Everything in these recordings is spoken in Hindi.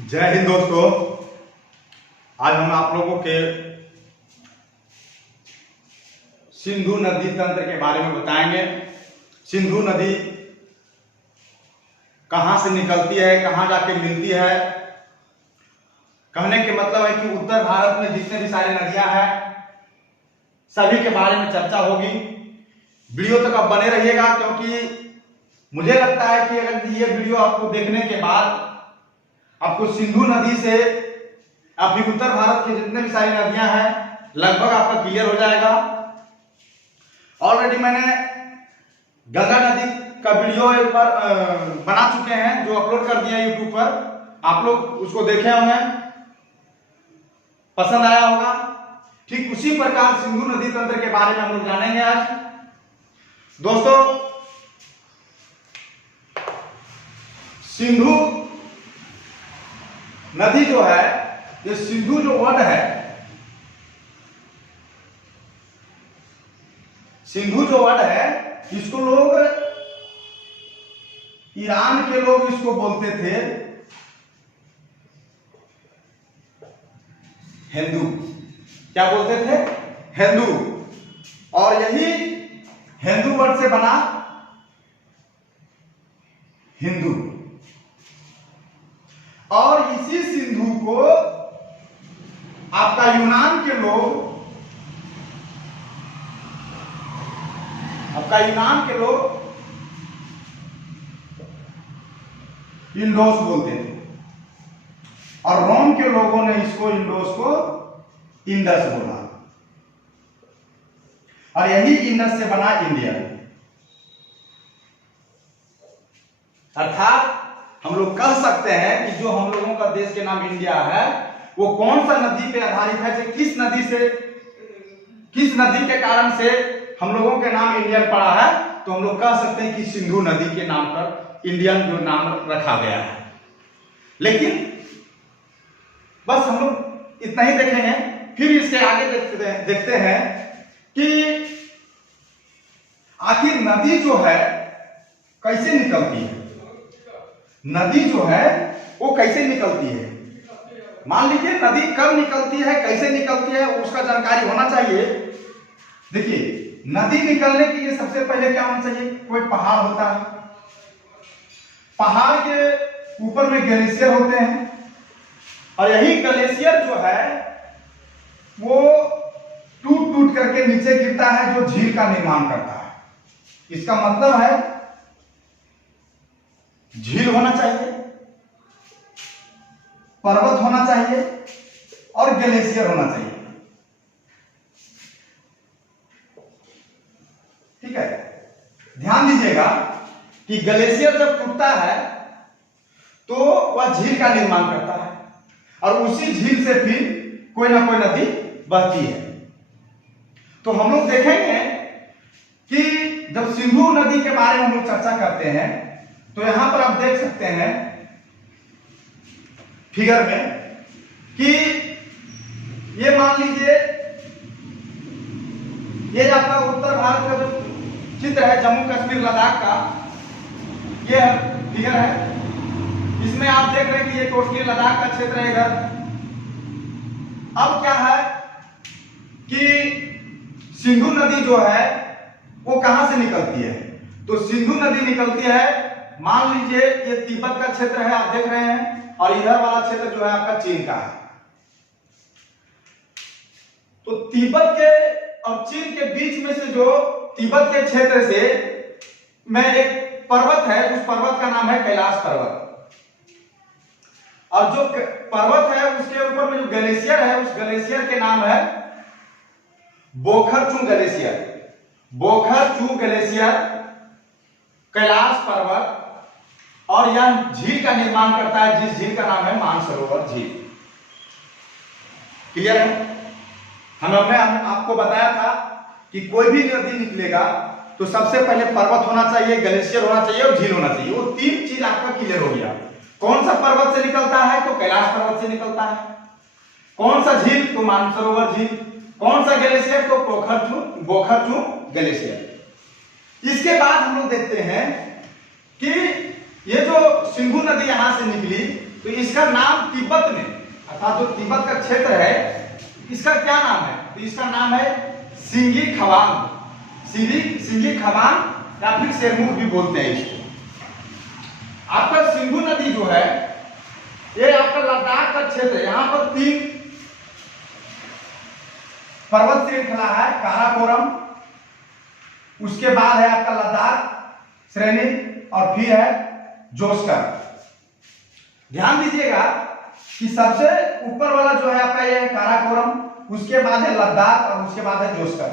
जय हिंद दोस्तों। आज हम आप लोगों के सिंधु नदी तंत्र के बारे में बताएंगे। सिंधु नदी कहां से निकलती है, कहां जाके मिलती है। कहने के मतलब है कि उत्तर भारत में जितने भी सारी नदियां हैं सभी के बारे में चर्चा होगी। वीडियो तक आप बने रहिएगा, क्योंकि मुझे लगता है कि अगर ये वीडियो आपको देखने के बाद आपको सिंधु नदी से या फिर उत्तर भारत की जितने भी सारी नदियां हैं लगभग आपका क्लियर हो जाएगा। ऑलरेडी मैंने गंगा नदी का वीडियो एक बार बना चुके हैं, जो अपलोड कर दिया यूट्यूब पर। आप लोग उसको देखे होंगे, पसंद आया होगा। ठीक उसी प्रकार सिंधु नदी तंत्र के बारे में हम लोग जानेंगे आज दोस्तों। सिंधु नदी जो है, ये सिंधु जो वर्ड है, सिंधु जो वर्ड है, इसको लोग ईरान के लोग इसको बोलते थे हिंदू। क्या बोलते थे? हिंदू। और यही हिंदू वर्ड से बना हिंदू। और इसी सिंधु को आपका यूनान के लोग इंडोस बोलते थे, और रोम के लोगों ने इसको इंडोस को इंडस बोला, और यही इंडस से बना इंडिया। अर्थात हम लोग कह सकते हैं कि जो हम लोगों का देश के नाम इंडिया है वो कौन सा नदी पे आधारित है, किस नदी के कारण से हम लोगों के नाम इंडियन पड़ा है। तो हम लोग कह सकते हैं कि सिंधु नदी के नाम पर इंडियन जो नाम रखा गया है। लेकिन बस हम लोग इतना ही देखेंगे, फिर इसके आगे देखते हैं कि आखिर नदी जो है कैसे निकलती है। नदी जो है वो कैसे निकलती है। मान लीजिए नदी कब निकलती है, कैसे निकलती है, उसका जानकारी होना चाहिए। देखिए, नदी निकलने के लिए सबसे पहले क्या होना चाहिए? कोई पहाड़ होता है, पहाड़ के ऊपर में ग्लेशियर होते हैं, और यही ग्लेशियर जो है वो टूट टूट करके नीचे गिरता है, जो झील का निर्माण करता है। इसका मतलब है झील होना चाहिए, पर्वत होना चाहिए, और ग्लेशियर होना चाहिए। ठीक है, ध्यान दीजिएगा कि ग्लेशियर जब टूटता है तो वह झील का निर्माण करता है, और उसी झील से फिर कोई ना कोई नदी बहती है। तो हम लोग देखेंगे कि जब सिंधु नदी के बारे में हम लोग चर्चा करते हैं तो यहां पर आप देख सकते हैं फिगर में कि ये मान लीजिए ये आपका उत्तर भारत का जो चित्र है, जम्मू कश्मीर लद्दाख का ये फिगर है। इसमें आप देख रहे हैं कि ये टोटली लद्दाख का क्षेत्र है इधर। अब क्या है कि सिंधु नदी जो है वो कहां से निकलती है? तो सिंधु नदी निकलती है, मान लीजिए ये तिब्बत का क्षेत्र है, आप देख रहे हैं, और इधर वाला क्षेत्र जो है आपका चीन का है। तो तिब्बत के और चीन के बीच में से जो तिब्बत के क्षेत्र से में एक पर्वत है, उस पर्वत का नाम है कैलाश पर्वत। और जो पर्वत है उसके ऊपर में जो ग्लेशियर है, उस ग्लेशियर के नाम है बोखरचू ग्लेशियर। बोखरचू ग्लेशियर, कैलाश पर्वत, और यह झील का निर्माण करता है, जिस झील का नाम है मानसरोवर झील। क्लियर है? हमने आपको बताया था कि कोई भी नदी निकलेगा तो सबसे पहले पर्वत होना चाहिए, ग्लेशियर होना चाहिए, और झील होना चाहिए। वो तीन चीज आपका क्लियर हो गया। कौन सा पर्वत से निकलता है? तो कैलाश पर्वत से निकलता है। कौन सा झील? तो मानसरोवर झील। कौन सा ग्लेशियर? तो बोखरचू ग्लेशियर। इसके बाद हम लोग देखते हैं कि ये जो सिंधु नदी यहां से निकली, तो इसका नाम तिब्बत में अर्थात जो तिब्बत का क्षेत्र है इसका क्या नाम है? तो इसका नाम है सिंगी खवांग, सिंगी खवांग या फिर सेरमुख भी बोलते हैं इसको। आपका सिंधु नदी जो है ये आपका लद्दाख का क्षेत्र है। यहाँ पर 3 पर्वत श्रृंखला है, काराकोरम, उसके बाद है आपका लद्दाख श्रेणी और फिर है जोस्कर। ध्यान दीजिएगा कि सबसे ऊपर वाला जो है आपका ये काराकोरम, उसके बाद है लद्दाख और उसके बाद है जोस्कर।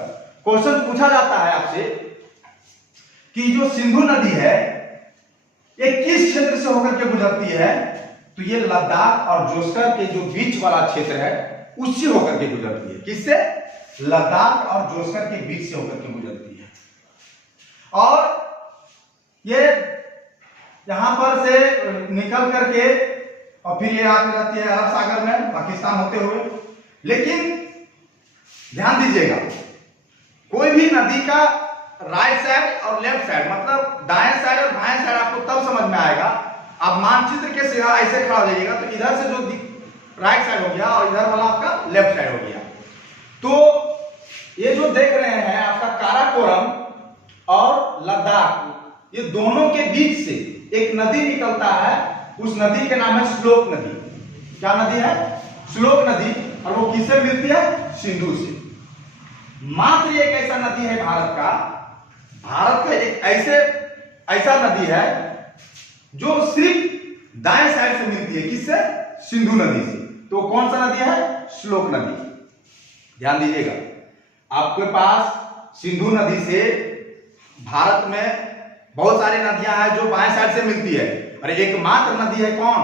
क्वेश्चन पूछा जाता है आपसे कि जो सिंधु नदी है ये किस क्षेत्र से होकर के गुजरती है? तो ये लद्दाख और जोस्कर के जो बीच वाला क्षेत्र है उससे होकर के गुजरती है। किससे? लद्दाख और जोस्कर के बीच से होकर के गुजरती है। और ये यहां पर से निकल करके और फिर ये आती रहती है अरब सागर में पाकिस्तान होते हुए। लेकिन ध्यान दीजिएगा कोई भी नदी का राइट साइड और लेफ्ट साइड मतलब दाएं साइड और बाएं साइड आपको तब समझ में आएगा। आप मानचित्र के सीधा ऐसे खड़ा हो जाइएगा तो इधर से जो राइट साइड हो गया और इधर वाला आपका लेफ्ट साइड हो गया। तो ये जो देख रहे हैं आपका काराकोरम और लद्दाख, ये दोनों के बीच से एक नदी निकलता है, उस नदी के नाम है श्लोक नदी। क्या नदी है? श्लोक नदी। और वो किससे मिलती है? सिंधु से। मात्र एक ऐसा नदी है भारत का एक ऐसा नदी है जो सिर्फ दाएं साइड से मिलती है। किससे? सिंधु नदी से। तो कौन सा नदी है? श्लोक नदी। ध्यान दीजिएगा आपके पास सिंधु नदी से भारत में बहुत सारी नदियां हैं जो बाएं साइड से मिलती है और एकमात्र नदी है कौन?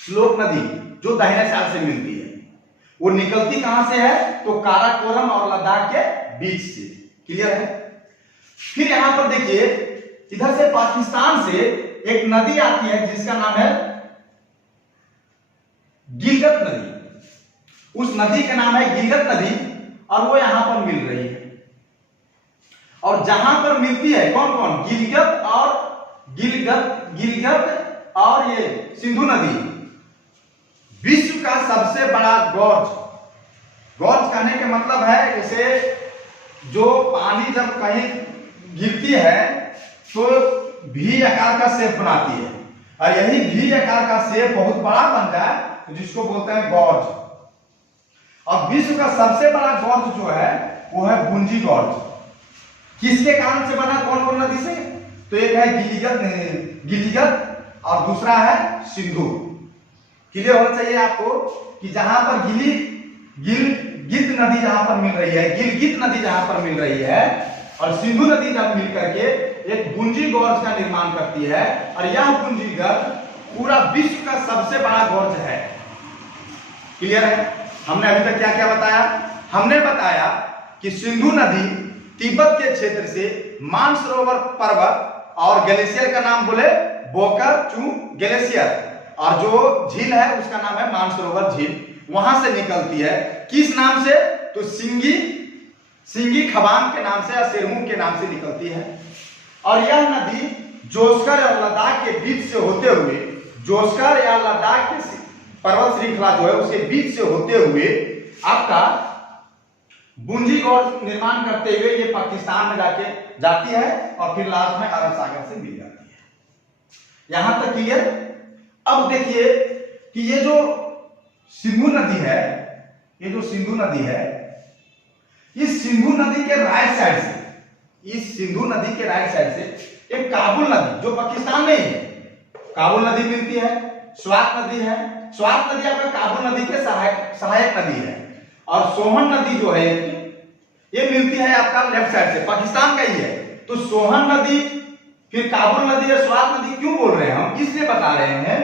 श्लोक नदी जो दाहिने साइड से मिलती है। वो निकलती कहां से है? तो काराकोरम और लद्दाख के बीच से। क्लियर है? फिर यहां पर देखिए इधर से पाकिस्तान से एक नदी आती है जिसका नाम है गिलगत नदी। उस नदी का नाम है गिलगत नदी और वो यहां पर मिल रही है। और जहां पर मिलती है कौन कौन? गिलगत और ये सिंधु नदी विश्व का सबसे बड़ा गॉर्ज कहने के मतलब है जैसे जो पानी जब कहीं गिरती है तो भी आकार का शेप बनाती है और यही भी आकार का शेप बहुत बड़ा बन जाए तो जिसको बोलते हैं गॉर्ज। और विश्व का सबसे बड़ा गॉर्ज जो है वो है बुंजी गॉर्ज। किसके कारण से बना? कौन कौन नदी से? तो एक है गिलगत और दूसरा है सिंधु। क्लियर होना चाहिए आपको कि जहां पर गिलगित नदी जहां पर मिल रही है, गिलगित नदी जहां पर मिल रही है और सिंधु नदी जब मिल करके एक बुंजी गॉर्ज का निर्माण करती है और यह बुंजी गॉर्ज पूरा विश्व का सबसे बड़ा गॉर्ज है। क्लियर है? हमने अभी तक क्या क्या बताया? हमने बताया कि सिंधु नदी तिब्बत के क्षेत्र से मानसरोवर पर्वत और ग्लेशियर का नाम बोले बोकर चू ग्लेशियर और जो झील है उसका नाम है मानसरोवर झील, वहां से निकलती है। किस नाम से? तो सिंगी खवांग के नाम से या सेरमुख के नाम से निकलती है। और यह नदी जोस्कर और लद्दाख के बीच से होते हुए, जोस्कर या लद्दाख के पर्वत श्रृंखला जो है उसके बीच से होते हुए आपका बुंजी गॉर्ज निर्माण करते हुए ये पाकिस्तान में जाती है और फिर लास्ट में अरब सागर से मिल जाती है। यहां तक क्लियर? अब देखिए कि ये जो सिंधु नदी है, इस सिंधु नदी के राइट साइड से एक काबुल नदी जो पाकिस्तान में ही है, काबुल नदी मिलती है। स्वात नदी है, स्वात नदी आपका काबुल नदी के सहायक नदी है। और सोहन नदी जो है ये मिलती है आपका लेफ्ट साइड से, पाकिस्तान का ही है। तो सोहन नदी फिर काबुल नदी और स्वात नदी क्यों बोल रहे हैं हम, किसलिए बता रहे हैं?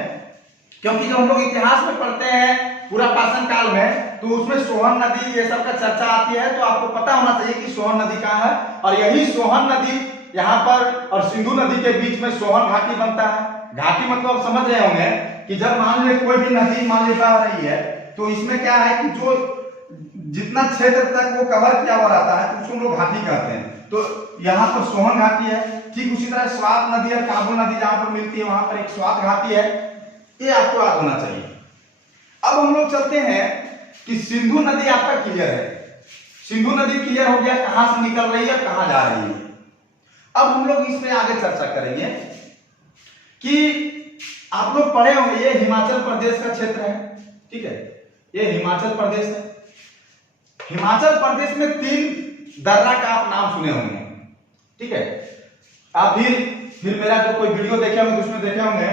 क्योंकि जब हम लोग इतिहास में पढ़ते हैं पूरा पाषाण काल में तो उसमें सोहन नदी ये सब का चर्चा आती है। तो आपको पता होना चाहिए कि सोहन नदी कहाँ है और यही सोहन नदी यहाँ पर और सिंधु नदी के बीच में सोहन घाटी बनता है। घाटी मतलब आप समझ रहे होंगे कि जब मान लीजिए कोई भी नदी मान लीजिए बह रही है तो इसमें क्या है कि जो जितना क्षेत्र तक वो कवर किया हुआ रहता है तो उसको हम लोग घाटी कहते हैं। तो यहाँ पर सोहन घाटी है। ठीक उसी तरह स्वात नदी और काबुल नदी जहां पर मिलती है वहां पर एक स्वात घाटी है। ये आपको याद होना चाहिए। अब हम लोग चलते हैं कि सिंधु नदी आपका क्लियर है, सिंधु नदी क्लियर हो गया, कहां से निकल रही है, कहां जा रही है। अब हम लोग इसमें आगे चर्चा करेंगे कि आप लोग पढ़े होंगे ये हिमाचल प्रदेश का क्षेत्र है, ठीक है, ये हिमाचल प्रदेश है। हिमाचल प्रदेश में 3 दर्रा का आप नाम सुने होंगे, ठीक है। आप फिर मेरा जो कोई वीडियो देखे होंगे उसमें देखे होंगे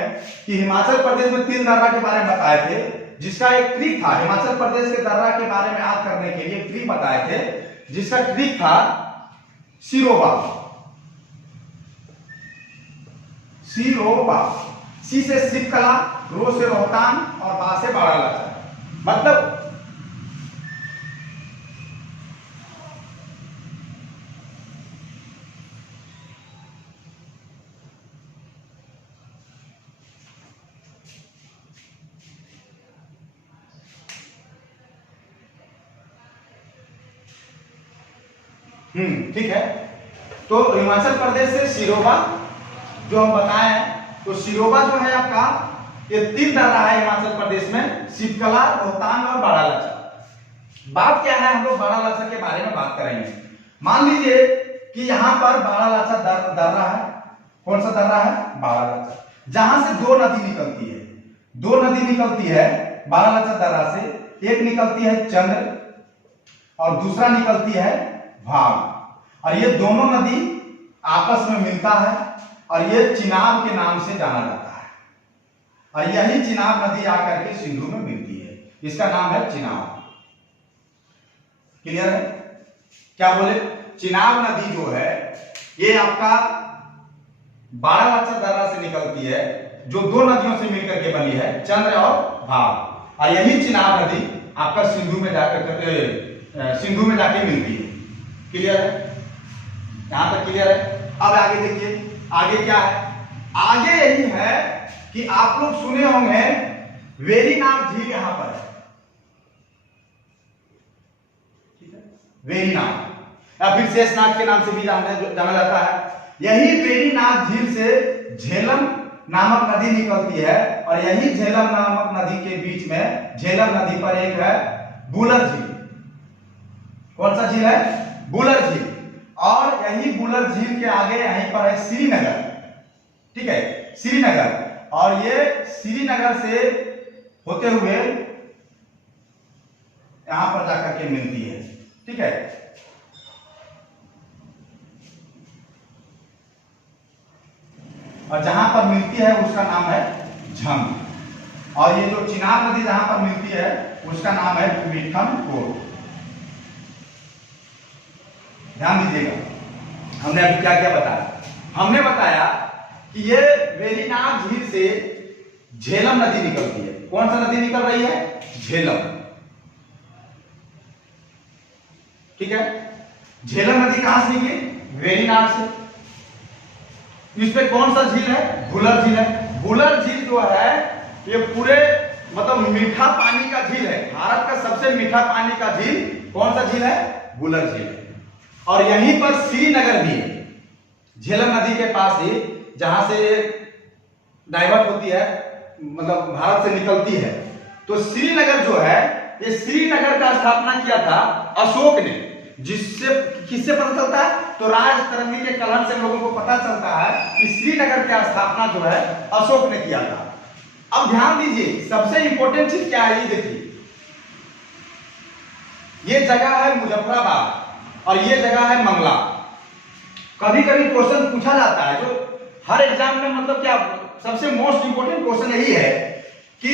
कि हिमाचल प्रदेश में 3 दर्रा के बारे में बताए थे, जिसका एक ट्रिक था हिमाचल प्रदेश के दर्रा के बारे में याद करने के लिए ट्रिक बताए थे, जिसका ट्रिक था सिरोबा। सिरोबा, सी से शिवकला, रो से रोहतांग और बा से बारालाचा। मतलब ठीक है। तो हिमाचल प्रदेश से सिरोबा जो हम बताए हैं, तो सिरोबा जो है आपका ये 3 दर्रा है हिमाचल प्रदेश में, शिवकला, रोहतांग और बारालाचा। बात क्या है, हम लोग बारालाचा के बारे में बात करेंगे। मान लीजिए कि यहाँ पर बारालाचा दर्रा है। कौन सा दर्रा है? बारालाचा, जहां से 2 नदी निकलती है। 2 नदी निकलती है बारालाचा दर्रा से, एक निकलती है चंद्र और दूसरा निकलती है भाग, और ये दोनों नदी आपस में मिलता है और ये चिनाब के नाम से जाना जाता है, और यही चिनाब नदी आकर के सिंधु में मिलती है, इसका नाम है चिनाब। क्लियर है? क्या बोले? चिनाब नदी जो है ये आपका बारालाचा दर्रा से निकलती है, जो 2 नदियों से मिलकर के बनी है, चंद्र और भाग, और यही चिनाब नदी आपका सिंधु में जाके मिलती है। क्लियर है? यहां तक क्लियर है? अब आगे देखिए, आगे क्या है? आगे यही है कि आप लोग सुने होंगे वेरीनाग झील यहां पर है, ठीक है, वेरीनाग या फिर शेषनाग के नाम से भी जाना जाता है। यही वेरीनाग झील से झेलम नामक नदी निकलती है, और यही झेलम नामक नदी के बीच में झेलम नदी पर एक है बुलर झील। कौन सा झील है? बुलर झील। और यही बुलर झील के आगे यहीं पर है श्रीनगर, ठीक है, श्रीनगर, और ये श्रीनगर से होते हुए यहां पर जाकर के मिलती है, ठीक है। और जहां पर मिलती है उसका नाम है झंग, और ये जो चिनाब नदी जहां पर मिलती है उसका नाम है मिठनकोट। ध्यान दीजिएगा, हमने अभी क्या क्या बताया? हमने बताया कि ये वेरीनाग झील से झेलम नदी निकलती है। कौन सा नदी निकल रही है? झेलम, ठीक है। झेलम नदी कहां से निकली? वेरीनाग से। इसमें कौन सा झील है? बुलर झील है। बुलर झील जो है ये पूरे मतलब मीठा पानी का झील है, भारत का सबसे मीठा पानी का झील कौन सा झील है? बुलर झील है। और यहीं पर श्रीनगर भी है, झेलम नदी के पास ही, जहां से डाइवर्ट होती है, मतलब भारत से निकलती है। तो श्रीनगर जो है, ये श्रीनगर का स्थापना किया था अशोक ने, जिससे किससे पता चलता है? तो राज तरंगी के कलम से लोगों को पता चलता है कि श्रीनगर की स्थापना जो है अशोक ने किया था। अब ध्यान दीजिए, सबसे इंपॉर्टेंट चीज क्या है, ये देखिए, ये जगह है मुजफ्फराबाद और ये जगह है मंगला। कभी कभी क्वेश्चन पूछा जाता है, जो हर एग्जाम में मतलब क्या सबसे मोस्ट इंपोर्टेंट क्वेश्चन यही है कि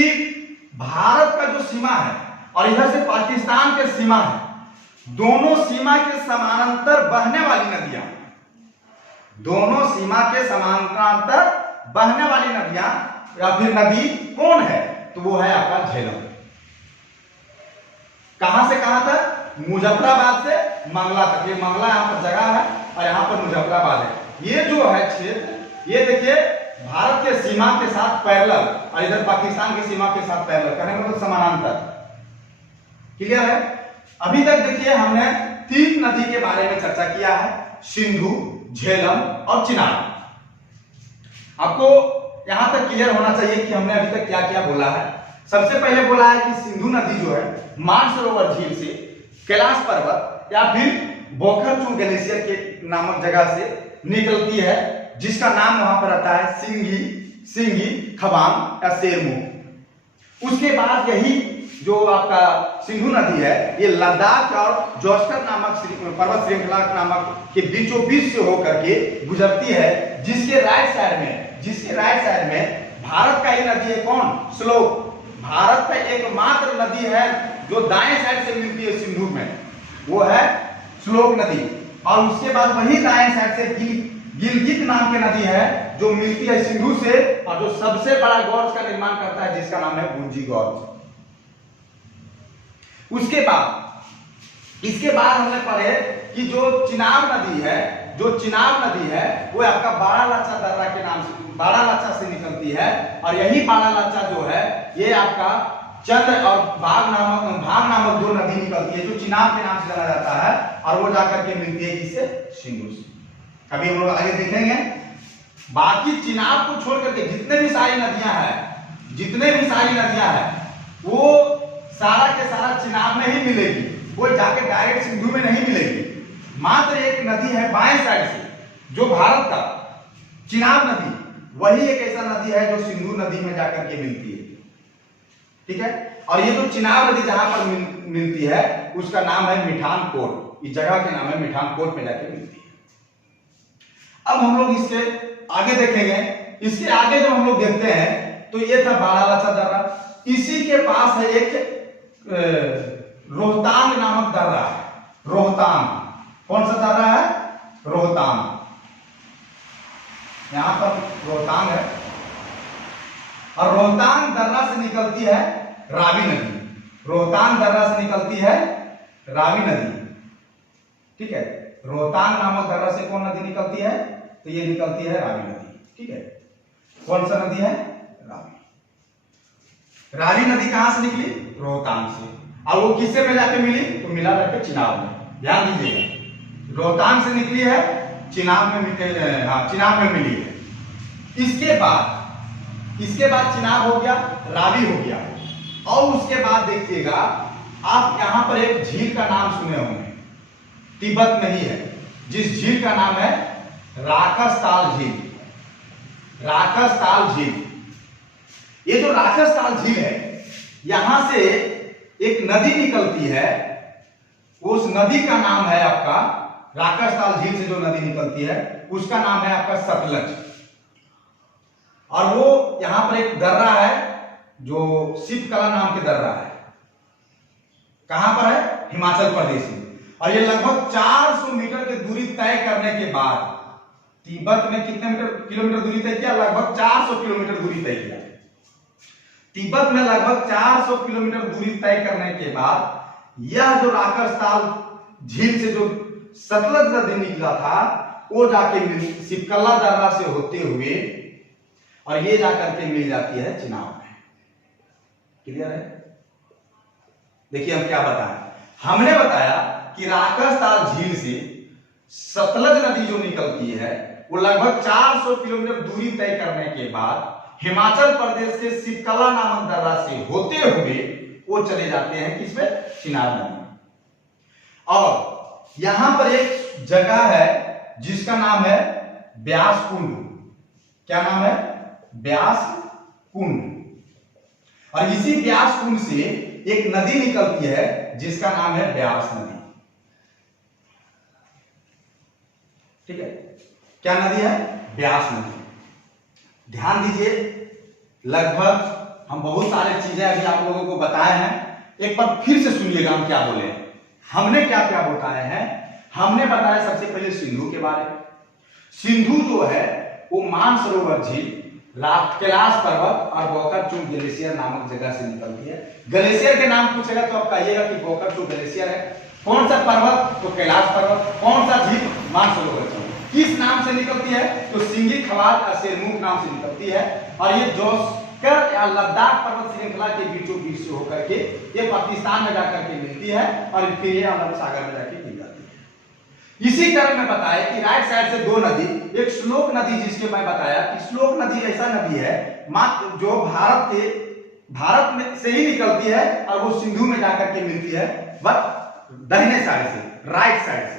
भारत का जो सीमा है और इधर से पाकिस्तान के सीमा है, दोनों सीमा के समानांतर बहने वाली नदियां, दोनों सीमा के समानांतर बहने वाली नदियां या फिर नदी कौन है? तो वो है आपका झेलम। कहां से कहां तक? मुजफ्फराबाद से मंगला तक। ये मंगला यहाँ पर जगह है और यहाँ पर मुजफ्फराबाद है। ये जो है क्षेत्र, ये देखिए भारत के सीमा के साथ पैरेलल और इधर पाकिस्तान की सीमा के साथ पैरेलल, कहने का मतलब समानांतर। क्लियर है? अभी तक देखिए हमने 3 नदी के बारे में चर्चा किया है, सिंधु, झेलम और चिनाब। आपको यहां तक क्लियर होना चाहिए कि हमने अभी तक क्या क्या बोला है। सबसे पहले बोला है कि सिंधु नदी जो है मानसरोवर झील से, कैलाश पर्वत या फिर बोखरचू ग्लेशियर के नामक जगह से निकलती है, जिसका नाम वहां पर आता है सिंगी, खबांग या शेरमुख। उसके बाद यही जो आपका सिंधु नदी है ये लद्दाख और जोस्कर नामक पर्वत श्रृंखला नामक के बीचों बीच से होकर के गुजरती है, जिसके राइट साइड में भारत का ही नदी है कौन, श्लोक। भारत का एकमात्र नदी है जो दाएं साइड से मिलती है सिंधु में, वो है श्लोक नदी। और उसके बाद वही दाएं साइड से गिलगित नाम की नदी है जो मिलती है सिंधु से, और जो सबसे बड़ा गॉर्ज का निर्माण करता है जिसका नाम है बुंजी गॉर्ज। इसके बाद हमने पढ़े कि जो चिनाब नदी है वो आपका बारालाचा दर्रा के नाम से, बारालाचा से निकलती है, और यही बारालाचा जो है ये आपका चंद्र और भाग नामक दो नदी निकलती है जो चिनाब के नाम से जाना जाता है, और वो जाकर के मिलती है किससे, सिंधु से। अभी हम लोग आगे देखेंगे। बाकी चिनाब को छोड़ करके जितने भी सारी नदियां हैं वो सारा के सारा चिनाब में ही मिलेगी, वो जाके डायरेक्ट सिंधु में नहीं मिलेगी। मात्र एक नदी है बाएं साइड से जो भारत का चिनाब नदी, वही एक ऐसा नदी है जो सिंधु नदी में जाकर के मिलती है, ठीक है। और ये जो चिनाब नदी जहां पर मिलती है उसका नाम है मिठानकोट, इस जगह के नाम है मिठानकोट में जाके मिलती है। अब हम लोग इसके आगे देखेंगे। इसके आगे जो हम लोग देखते हैं तो ये था बारालाचा दर्रा, इसी के पास है एक रोहतांग नामक दर्रा है। रोहतांग कौन सा दर्रा है, रोहतांग। यहां पर रोहतांग है, और रोहतांग दर्रा से निकलती है रावी नदी। रोहतांग दर्रा से निकलती है रावी नदी, ठीक है। रोहतांग नामक दर्रा से कौन नदी निकलती है, तो ये निकलती है रावी नदी, ठीक है। कौन सा नदी है, रावी नदी कहां से निकली, रोहतांग से, और वो किससे में जाके मिली, तो मिला जाके चिनाब में। ध्यान दीजिएगा, रोहतांग से निकली है, चिनाब में मिली है। इसके बाद चिनाब हो गया, रावी हो गया, और उसके बाद देखिएगा आप यहां पर एक झील का नाम सुने होंगे, तिब्बत में ही है, जिस झील का नाम है राखसताल झील। राखसताल झील, ये जो राखसताल झील है, यहां से एक नदी निकलती है, उस नदी का नाम है आपका, राखसताल झील से जो नदी निकलती है उसका नाम है आपका सतलज। और वो यहां पर एक दर्रा है जो शिवकला नाम के दर्रा है, कहां पर है, हिमाचल प्रदेश में। और ये लगभग 400 मीटर की दूरी तय करने के बाद, तिब्बत में कितने किलोमीटर दूरी तय किया, लगभग 400 किलोमीटर दूरी तय किया। तिब्बत में लगभग 400 किलोमीटर दूरी तय करने के बाद यह जो राखसताल झील से जो सतलज नदी निकला था वो जाके शिवकला दर्रा से होते हुए और ये जाकर के मिल जाती है चिनाब में। क्लियर है? देखिए हम क्या बताएं, हमने बताया कि राखसताल झील से सतलज नदी जो निकलती है वो लगभग 400 किलोमीटर दूरी तय करने के बाद हिमाचल प्रदेश के शिवकला नामक दर्रा से होते हुए वो चले जाते हैं किसमें, चिनाब नदी में। और यहां पर एक जगह है जिसका नाम है ब्यास कुंड। क्या नाम है, ब्यास कुंड। और इसी ब्यास कुंड से एक नदी निकलती है जिसका नाम है ब्यास नदी, ठीक है। क्या नदी है, ब्यास नदी। ध्यान दीजिए, लगभग हम बहुत सारे चीजें अभी आप लोगों को बताए हैं, एक बार फिर से सुनिएगा हम क्या बोले। हमने क्या क्या बताए हैं, हमने बताया सबसे पहले सिंधु के बारे में। सिंधु जो है वो मानसरोवर झील, कैलाश पर्वत और बोकरचू ग्लेशियर नामक जगह से निकलती है। ग्लेशियर के नाम पूछेगा तो आप कहिएगा कि बोकरचू ग्लेशियर है। कौन सा पर्वत, तो कैलाश पर्वत। कौन सा झील, मानसरोवर झील। किस नाम से निकलती है, तो सिंगी, खवाल और शेरमुख नाम से निकलती है। और ये जोस्कर या लद्दाख पर्वत श्रृंखला के बीचों बीच से होकर के ये पाकिस्तान में जाकर के मिलती है और फिर ये अरब सागर में जाके मिल जाती है। इसी तरह मैं बताया कि राइट साइड से दो नदी, एक श्लोक नदी जिसके मैं बताया कि श्लोक नदी ऐसा नदी है मात्र जो भारत में से ही निकलती है और वो सिंधु में जाकर के मिलती है, बट दाहिने साइड से, राइट साइड से।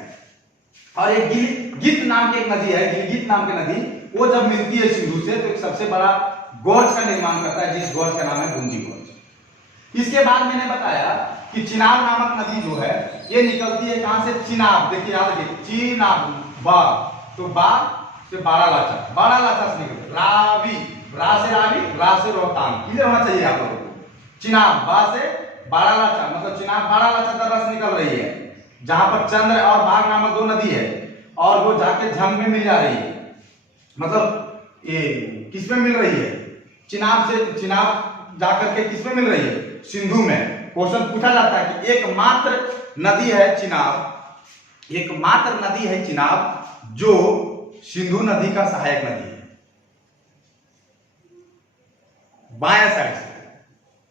और एक गिलगित नाम की एक नदी है, गिलगित नाम की नदी, वो जब मिलती है सिंधु से तो एक सबसे बड़ा गोर्ज का निर्माण करता है, जिस गोर्ज का नाम है गुंजी गोर्ज। इसके बाद मैंने बताया कि चिनाब नामक नदी जो है ये निकलती है कहां से, चिनाब, देखिए याद रखिए चिनाब, बा, तो बा से बारालाचा से निकलती, रावी, रा से रावी, रा से रोहतांग, क्लियर होना चाहिए आप लोगों को। चिनाब, बा से बारालाचा, मतलब चिनाब बारालाचा तरह से निकल रही है, जहां पर चंद्र और बाघ नामक दो नदी है, और वो जाके झंग में मिल जा रही है, मतलब ये किस में मिल रही है, चिनाब से, चिनाब जाकर के किस में मिल रही है, सिंधु में। क्वेश्चन पूछा जाता है कि एकमात्र नदी है चिनाब, एकमात्र नदी है चिनाब जो सिंधु नदी का सहायक नदी है। बाएं साइड से,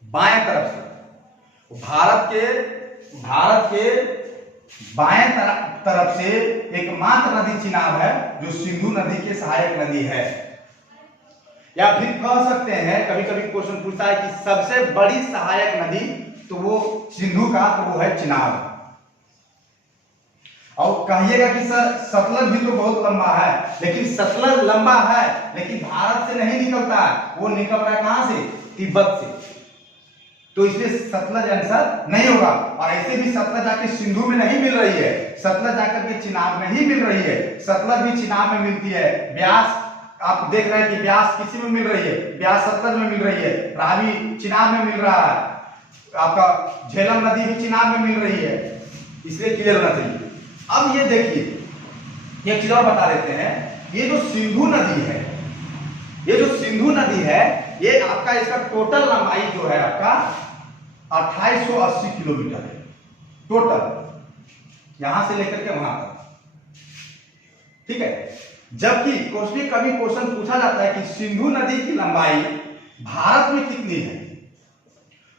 बाएं तरफ से, भारत के बाएं तरफ से एकमात्र नदी चिनाब है जो सिंधु नदी के सहायक नदी है। या फिर कह सकते हैं, कभी कभी क्वेश्चन पूछता है कि सबसे बड़ी सहायक नदी, तो वो सिंधु का, तो वो है चिनाब। और कहिएगा कि सर सतलज भी तो बहुत लंबा है, लेकिन सतलज लंबा है लेकिन भारत से नहीं निकलता है, वो निकल रहा है कहां से, तिब्बत से, तो इसलिए सतलज आंसर नहीं होगा। और ऐसे भी सतलज जाके सिंधु में नहीं मिल रही है, सतलज जाकर के चिनाब में ही मिल रही है, सतलज भी चिनाब में मिलती है। ब्यास आप देख रहे हैं कि ब्यास किसी में मिल रही है, ब्यास सतलज में मिल रही है, रावी चिनाब में मिल रहा है, आपका झेलम नदी भी चिनाब में मिल रही है, इसलिए क्लियर होना चाहिए। अब ये देखिए एक चीज और बता देते हैं, ये जो सिंधु नदी है, ये जो सिंधु नदी है, ये आपका इसका टोटल लंबाई जो है आपका 2880 किलोमीटर है टोटल, यहां से लेकर के वहां तक, ठीक है। जबकि कभी क्वेश्चन पूछा जाता है कि सिंधु नदी की लंबाई भारत में कितनी है,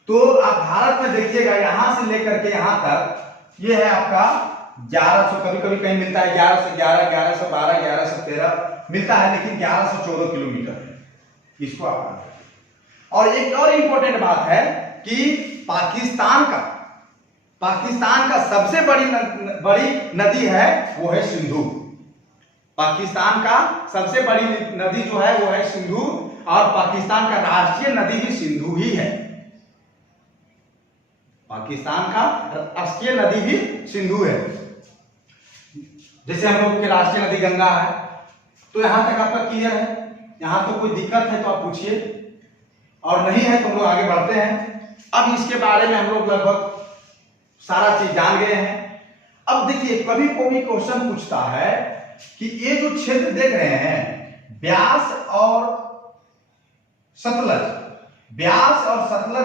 तो आप भारत में देखिएगा यहां से लेकर के यहां तक ये है आपका 1100, कभी कभी कहीं मिलता है 1111, 1112, 1113 मिलता है, लेकिन 1114 किलोमीटर है, इसको आप। और एक और इंपॉर्टेंट बात है कि पाकिस्तान का सबसे बड़ी नदी है वो है सिंधु। पाकिस्तान का सबसे बड़ी नदी जो है वो है सिंधु, और पाकिस्तान का राष्ट्रीय नदी भी सिंधु ही है। पाकिस्तान का राष्ट्रीय नदी भी सिंधु है। जैसे हम लोग की राष्ट्रीय नदी गंगा है, तो यहां तक आपका क्लियर है, यहां तो कोई दिक्कत है तो आप पूछिए, और नहीं है तो हम लोग आगे बढ़ते हैं। अब इसके बारे में हम लोग लगभग सारा चीज जान गए हैं। अब देखिए कभी कोई क्वेश्चन पूछता है कि ये जो क्षेत्र देख रहे हैं ब्यास और सतलज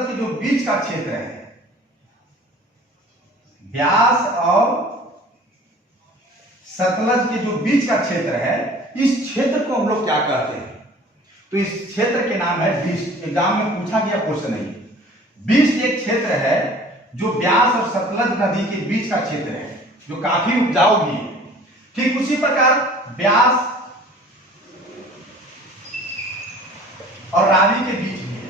के जो बीच का क्षेत्र है, ब्यास और सतलज के जो बीच का क्षेत्र है, इस क्षेत्र को हम लोग क्या कहते हैं, तो इस क्षेत्र के नाम है बीस्ट। एग्जाम में पूछा गया क्वेश्चन है, बीस्ट एक क्षेत्र है जो ब्यास और सतलज नदी के बीच का क्षेत्र है, जो काफी उपजाऊ भी है। ठीक उसी प्रकार ब्यास और रावी के बीच में,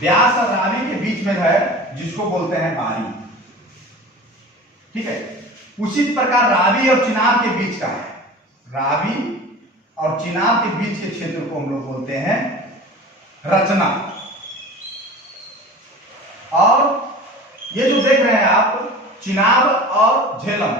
ब्यास और रावी के बीच में है जिसको बोलते हैं बारी, ठीक है। उसी प्रकार रावी और चिनाब के बीच का है, रावी और चिनाब के बीच के क्षेत्र को हम लोग बोलते हैं रचना। और ये जो देख रहे हैं आप चिनाब और झेलम,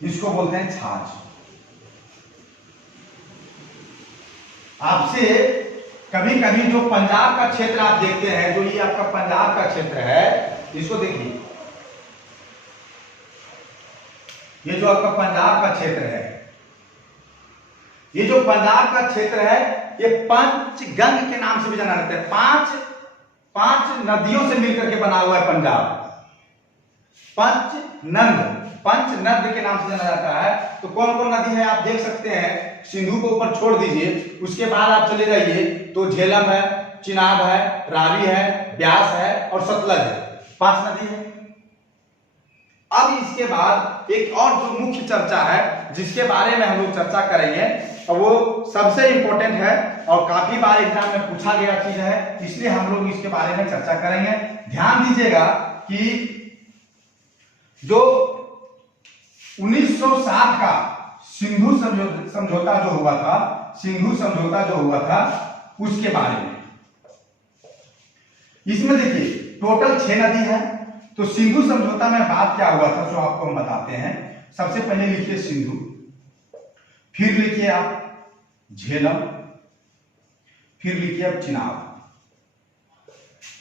इसको बोलते हैं छाछ। आपसे कभी कभी जो पंजाब का क्षेत्र आप देखते हैं, जो ये आपका पंजाब का क्षेत्र है, इसको देखिए, ये जो आपका पंजाब का क्षेत्र है, ये जो पंजाब का क्षेत्र है, ये पंचगंग के नाम से भी जाना जाता है। पांच नदियों से मिलकर के बना हुआ है पंजाब। पंचनद, पंचनद के नाम से जाना जाता है। तो कौन कौन नदी है आप देख सकते हैं, सिंधु को ऊपर छोड़ दीजिए, उसके बाद आप चले जाइए तो झेलम है, चिनाब है, रावी है, ब्यास है और सतलज है, 5 नदी है। अब इसके बाद एक और जो मुख्य चर्चा है जिसके बारे में हम लोग चर्चा करेंगे और वो सबसे इंपॉर्टेंट है और काफी बार एग्जाम में पूछा गया चीज है, इसलिए हम लोग इसके बारे में चर्चा करेंगे। ध्यान दीजिएगा कि जो 1960 का सिंधु समझौता जो हुआ था, सिंधु समझौता जो हुआ था उसके बारे में, इसमें देखिए टोटल 6 नदी है। तो सिंधु समझौता में बात क्या हुआ था जो आपको हम बताते हैं। सबसे पहले लिखिए सिंधु, फिर लिखिए आप झेलम, फिर लिखिए अब चिनाब,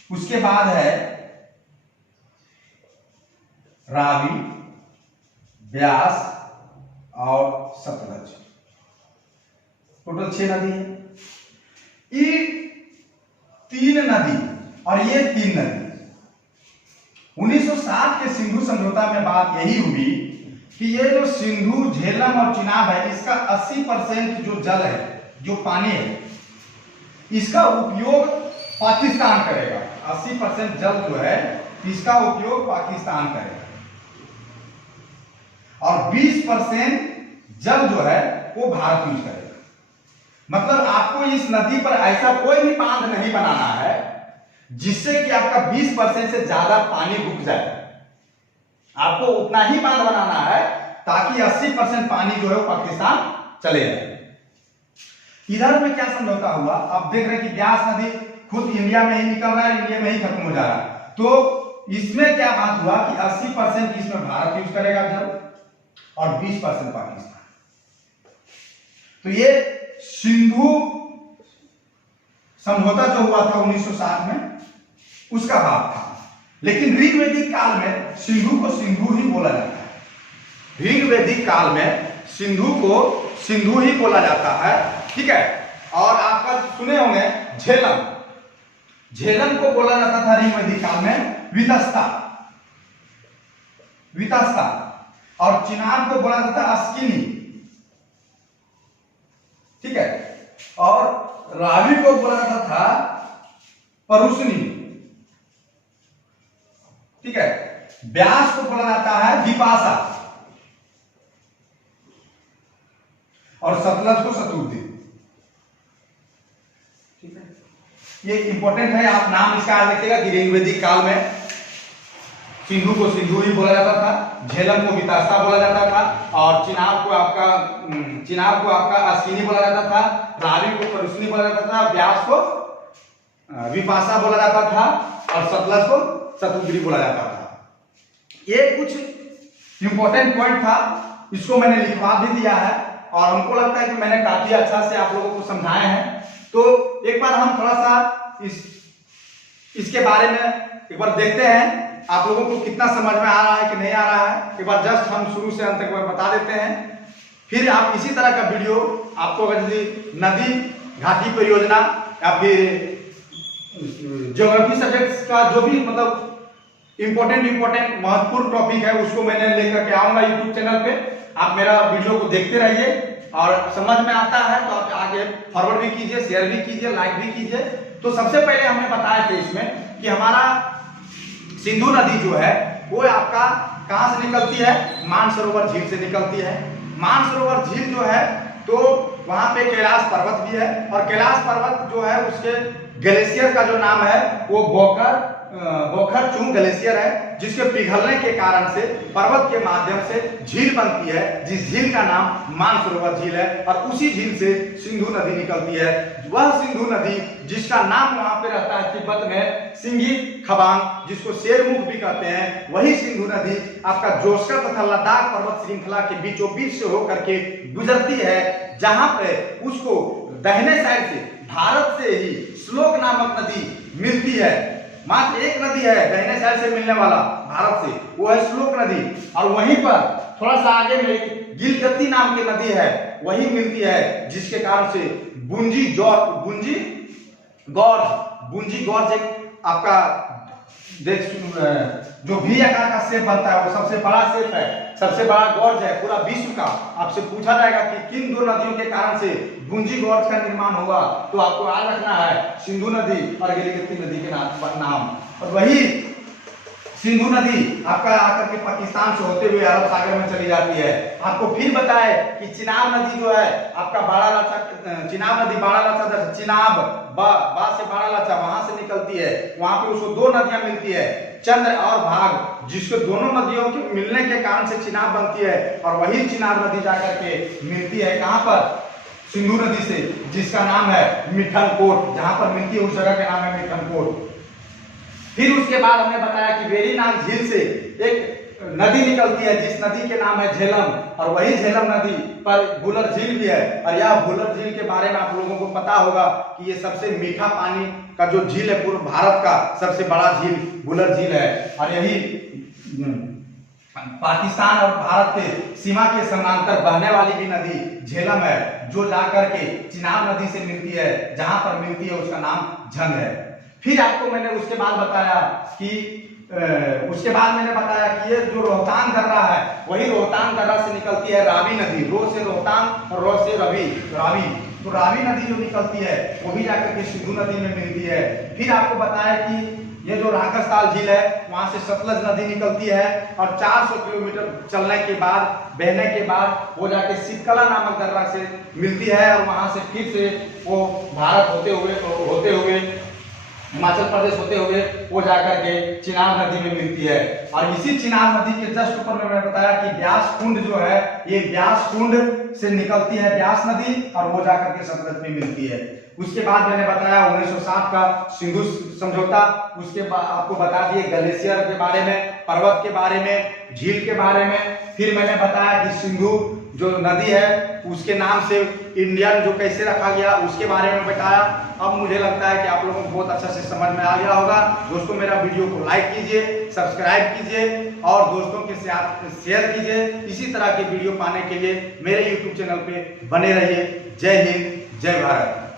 उसके बाद है रावी, ब्यास और सतलज, टोटल 6 नदी है। ये 3 नदी और ये 3 नदी 1960 के सिंधु समझौता में बात यही हुई कि ये जो सिंधु, झेलम और चिनाब है, इसका 80% जो जल है, जो पानी है, इसका उपयोग पाकिस्तान करेगा। 80% जल जो है इसका उपयोग पाकिस्तान करेगा और 20% जल जो है वो भारत यूज करेगा। मतलब आपको इस नदी पर ऐसा कोई भी बांध नहीं बनाना है जिससे कि आपका 20% से ज्यादा पानी रुक जाए। आपको उतना ही बांध बनाना है ताकि 80% पानी जो है वो पाकिस्तान चले जाए। इधर में क्या समझौता हुआ, आप देख रहे हैं कि ब्यास नदी खुद इंडिया में ही निकल रहा है, इंडिया में ही खत्म हो जा रहा है। तो इसमें क्या बात हुआ कि 80% इसमें भारत यूज करेगा जल और 20% पाकिस्तान। तो ये सिंधु समझौता जो हुआ था 1960 में उसका भाग था। लेकिन ऋग्वैदिक काल में सिंधु को सिंधु ही बोला जाता है। ऋग्वैदिक काल में सिंधु को सिंधु ही बोला जाता है, ठीक है। और आपका सुने होंगे झेलम, झेलम को बोला जाता था ऋग्वैदिक काल में वितस्ता, वितस्ता। और चिनाब को बोला जाता अस्किनी, ठीक है। और रावी को बोला जाता था परुष्णी, ठीक है। ब्यास को बोला जाता है विपाशा और सतलज को शतुब्दी, ठीक है। ये इंपॉर्टेंट है, आप नाम इसका याद रखिएगा कि ऋग्वैदिक काल में सिंधु को सिंधु ही बोला जाता था, झेलम को वितस्ता बोला जाता था और चिनाब को आपका अस्किनी बोला जाता था, रावी को परुष्णी बोला जाता था, ब्यास को विपाशा बोला जाता था और सतलज को शतुब्दी बोला जाता था। ये कुछ इंपॉर्टेंट पॉइंट था, इसको मैंने लिखवा भी दिया है और हमको लगता है कि मैंने काफी अच्छा से आप लोगों को समझाए हैं। तो एक बार हम थोड़ा सा इसके बारे में एक बार देखते हैं आप लोगों को कितना समझ में आ रहा है कि नहीं आ रहा है। एक बार जस्ट हम शुरू से अंत तक बता देते हैं, फिर आप इसी तरह का वीडियो आपको अगर यदि नदी घाटी परियोजना या फिर ज्योग्राफी सब्जेक्ट्स का जो भी मतलब इंपॉर्टेंट महत्वपूर्ण टॉपिक है उसको मैंने लेकर के आऊंगा यूट्यूब चैनल पे। आप मेरा वीडियो को देखते रहिए और समझ में आता है तो आप आगे फॉरवर्ड भी कीजिए, शेयर भी कीजिए, लाइक भी कीजिए। तो सबसे पहले हमने बताया थे इसमें कि हमारा सिंधु नदी जो है वो आपका कहां से निकलती है, मानसरोवर झील से निकलती है। मानसरोवर झील जो है तो वहां पे कैलाश पर्वत भी है और कैलाश पर्वत जो है उसके ग्लेशियर का जो नाम है वो बोखरचुंग ग्लेशियर है, जिसके पिघलने के कारण से पर्वत के माध्यम से झील बनती है, जिस झील का नाम मानसरोवर झील है और उसी झील से सिंधु नदी निकलती है। वह सिंधु नदी जिसका नाम वहां पे रहता है तिब्बत में सिंगी खबांग, जिसको शेरमुख भी कहते हैं, वही सिंधु नदी आपका जोस्कर तथा लद्दाख पर्वत श्रृंखला के बीचों बीच से होकर के गुजरती है, जहां पे उसको दाहिने साइड से भारत से ही श्लोक नामक नदी मिलती है। मात्र एक नदी है दाहिने साइड से मिलने वाला भारत से, वो है श्लोक नदी। और वहीं पर थोड़ा सा आगे में एक गिलगत्ती नाम की नदी है, वही मिलती है, जिसके कारण से बुंजी गॉर्ज एक आपका जो भी आकार का शेप बनता है वो सबसे बड़ा शेप है, सबसे बड़ा गॉर्ज है पूरा विश्व का। आपसे पूछा जाएगा कि किन दो नदियों के कारण से गुंजी गॉर्ज का निर्माण हुआ, तो आपको याद रखना है सिंधु नदी और गिलगित नदी के नाम। और वही सिंधु नदी आपका आकर के पाकिस्तान से होते हुए अरब सागर में चली जाती है। आपको फिर बताए कि चिनाब नदी जो है आपका चिनाब नदी बारालाचा, चिनाब बा से बारालाचा वहां से निकलती है। वहां पे उसको दो नदियां मिलती है, चंद्र और भाग, जिसको दोनों नदियों के मिलने के कारण से चिनाब बनती है। और वही चिनाब नदी जाकर के मिलती है कहां पर, सिंधु नदी से, जिसका नाम है मिठनकोट। जहां पर मिलती है उस जगह का नाम है मिठनकोट। फिर उसके बाद हमने बताया कि वेरीनाग झील से एक नदी निकलती है जिस नदी के नाम है झेलम, और वही झेलम नदी पर बुलर झील भी है। और यह बुलर झील के बारे में आप लोगों को पता होगा कि ये सबसे मीठा पानी का जो झील है पूरे भारत का सबसे बड़ा झील बुलर झील है। और यही पाकिस्तान और भारत के सीमा के समानांतर बहने वाली भी नदी झेलम है, जो जाकर के चिनाब नदी से मिलती है। जहां पर मिलती है उसका नाम झंग है। फिर आपको मैंने उसके बाद बताया कि ये जो रोहतांग दर्रा है वही रोहतांग दर्रा से निकलती है रावी नदी। रो से रोहतांग और रो से रावी। तो रावी नदी जो निकलती है वो भी जाकर के सिंधु नदी में मिलती है। फिर आपको बताया कि ये जो राकसताल झील है वहां से सतलज नदी निकलती है, और 400 किलोमीटर चलने के बाद, बहने के बाद वो जाके सिकला नामक दर्रा से मिलती है। और वहां से फिर से वो भारत होते हुए हिमाचल प्रदेश होते हुए वो जाकर के चिनाब नदी में मिलती है। और इसी चिनाब नदी के जस्ट ऊपर में मैंने बताया कि व्यास कुंड जो है, ये व्यास कुंड से निकलती है व्यास नदी, और वो जाकर के सतलज में मिलती है। उसके बाद मैंने बताया 1960 का सिंधु समझौता। उसके बाद आपको बता दिए ग्लेशियर के बारे में, पर्वत के बारे में, झील के बारे में। फिर मैंने बताया कि सिंधु जो नदी है उसके नाम से इंडियन जो कैसे रखा गया उसके बारे में बताया। अब मुझे लगता है कि आप लोगों को बहुत अच्छा से समझ में आ गया होगा। दोस्तों मेरा वीडियो को लाइक कीजिए, सब्सक्राइब कीजिए और दोस्तों के साथ शेयर कीजिए। इसी तरह के वीडियो पाने के लिए मेरे YouTube चैनल पे बने रहिए। जय हिंद, जय भारत।